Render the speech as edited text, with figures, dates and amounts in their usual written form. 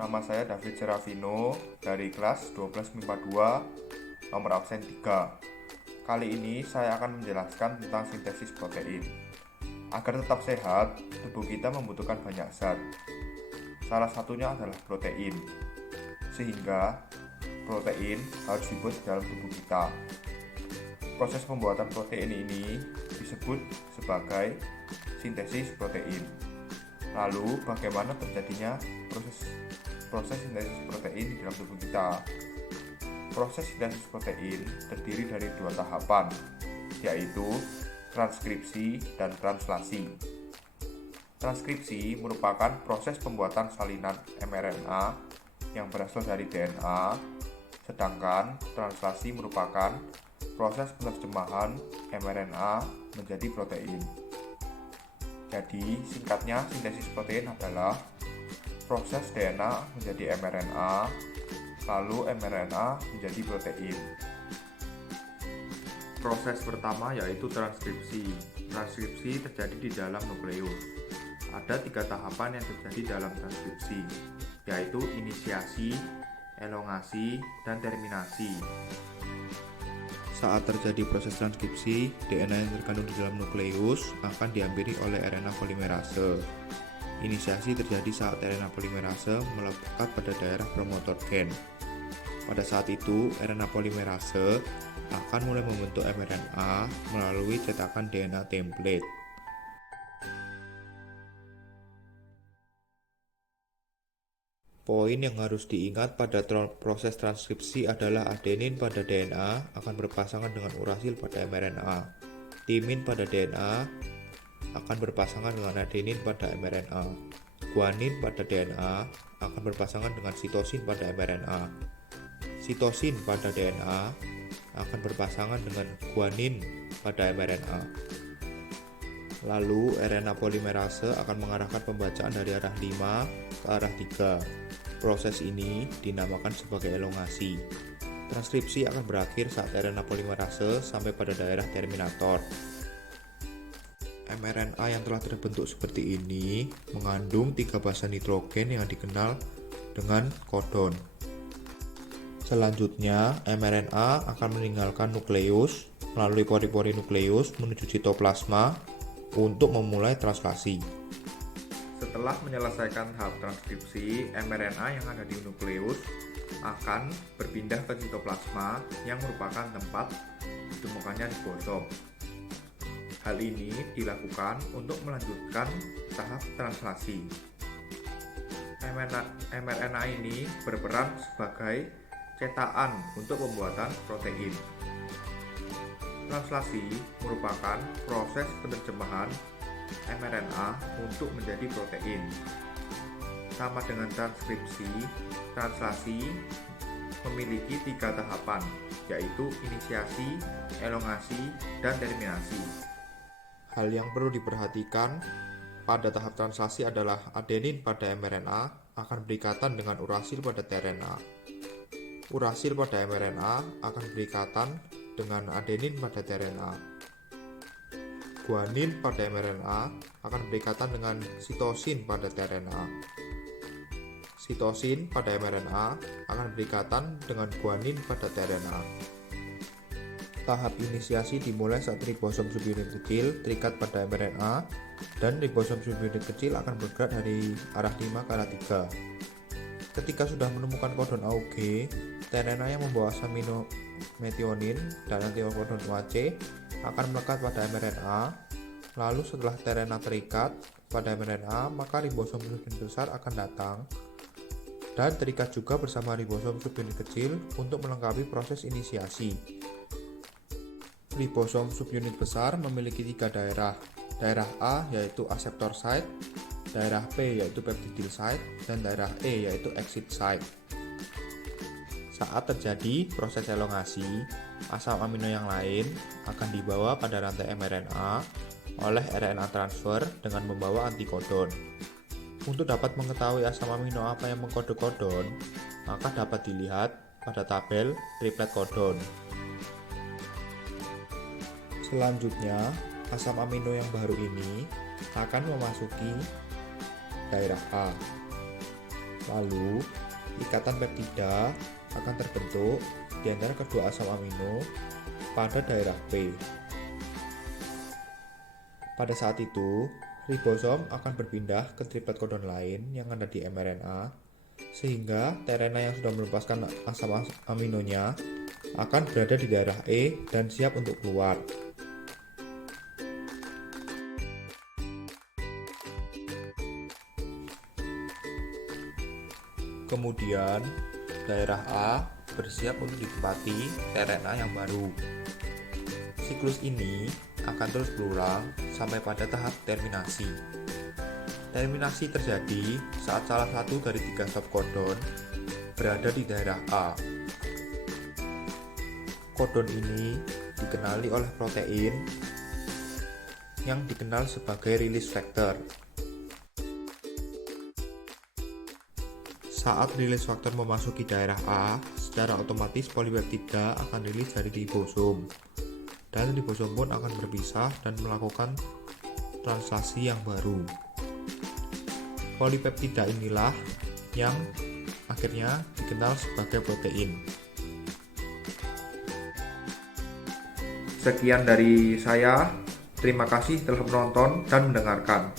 nama saya David Serafino dari kelas 12 MIPA 2, nomor absen 3. Kali ini saya akan menjelaskan tentang sintesis protein. Agar tetap sehat, tubuh kita membutuhkan banyak zat. Salah satunya adalah protein. Sehingga protein harus dibuat di dalam tubuh kita. Proses pembuatan protein ini disebut sebagai sintesis protein. Lalu bagaimana terjadinya proses sintesis protein di dalam tubuh kita? Proses sintesis protein terdiri dari dua tahapan, yaitu transkripsi dan translasi. Transkripsi merupakan proses pembuatan salinan mRNA yang berasal dari DNA, sedangkan translasi merupakan proses penerjemahan mRNA menjadi protein. Jadi, singkatnya sintesis protein adalah proses DNA menjadi mRNA, lalu mRNA menjadi protein. Proses pertama yaitu transkripsi. Transkripsi terjadi di dalam nukleus. Ada 3 tahapan yang terjadi dalam transkripsi, yaitu inisiasi, elongasi, dan terminasi. Saat terjadi proses transkripsi, DNA yang terkandung di dalam nukleus akan dihampiri oleh RNA polimerase. Inisiasi terjadi saat RNA polimerase melekat pada daerah promotor gen. Pada saat itu, RNA polimerase akan mulai membentuk mRNA melalui cetakan DNA template. Poin yang harus diingat pada proses transkripsi adalah adenin pada DNA akan berpasangan dengan urasil pada mRNA. Timin pada DNA akan berpasangan dengan adenin pada mRNA. Guanin pada DNA akan berpasangan dengan sitosin pada mRNA. Sitosin pada DNA akan berpasangan dengan guanin pada mRNA. Lalu RNA polimerase akan mengarahkan pembacaan dari arah 5 ke arah 3. Proses ini dinamakan sebagai elongasi. Transkripsi akan berakhir saat RNA polimerase sampai pada daerah terminator. mRNA yang telah terbentuk seperti ini mengandung 3 basa nitrogen yang dikenal dengan kodon. Selanjutnya, mRNA akan meninggalkan nukleus melalui pori-pori nukleus menuju sitoplasma untuk memulai translasi. Setelah menyelesaikan tahap transkripsi, mRNA yang ada di nukleus akan berpindah ke sitoplasma yang merupakan tempat ditemukannya ribosom. Hal ini dilakukan untuk melanjutkan tahap translasi. mRNA ini berperan sebagai cetakan untuk pembuatan protein. Translasi merupakan proses penerjemahan mRNA untuk menjadi protein. Sama dengan transkripsi, translasi memiliki 3 tahapan, yaitu inisiasi, elongasi, dan terminasi. Hal yang perlu diperhatikan pada tahap translasi adalah adenin pada mRNA akan berikatan dengan urasil pada tRNA. Urasil pada mRNA akan berikatan dengan adenin pada tRNA. Guanin pada mRNA akan berikatan dengan sitosin pada tRNA. Sitosin pada mRNA akan berikatan dengan guanin pada tRNA. Tahap inisiasi dimulai saat ribosom subunit kecil terikat pada mRNA dan ribosom subunit kecil akan bergerak dari arah 5 ke arah 3. Ketika sudah menemukan kodon AUG, tRNA yang membawa asam amino metionin dan antikodon UAC akan melekat pada mRNA. Lalu setelah tRNA terikat pada mRNA, maka ribosom subunit besar akan datang dan terikat juga bersama ribosom subunit kecil untuk melengkapi proses inisiasi. Ribosom subunit besar memiliki 3 daerah. Daerah A yaitu aseptor site, daerah P yaitu peptidyl site, dan daerah E yaitu exit site. Saat terjadi proses elongasi, asam amino yang lain akan dibawa pada rantai mRNA oleh RNA transfer dengan membawa antikodon. Untuk dapat mengetahui asam amino apa yang mengkode kodon, maka dapat dilihat pada tabel triplet kodon. Selanjutnya, asam amino yang baru ini akan memasuki daerah A. Lalu, ikatan peptida akan terbentuk di antara kedua asam amino pada daerah P. Pada saat itu, ribosom akan berpindah ke triplet kodon lain yang ada di mRNA, sehingga tRNA yang sudah melepaskan asam aminonya akan berada di daerah E dan siap untuk keluar. Kemudian, daerah A bersiap untuk ditempati tRNA yang baru. Siklus ini akan terus berulang sampai pada tahap terminasi. Terminasi terjadi saat salah satu dari 3 subkodon berada di daerah A. Kodon ini dikenali oleh protein yang dikenal sebagai release factor. Saat release factor memasuki daerah A, secara otomatis polipeptida akan rilis dari ribosom, dan ribosom pun akan berpisah dan melakukan translasi yang baru. Polipeptida inilah yang akhirnya dikenal sebagai protein. Sekian dari saya, terima kasih telah menonton dan mendengarkan.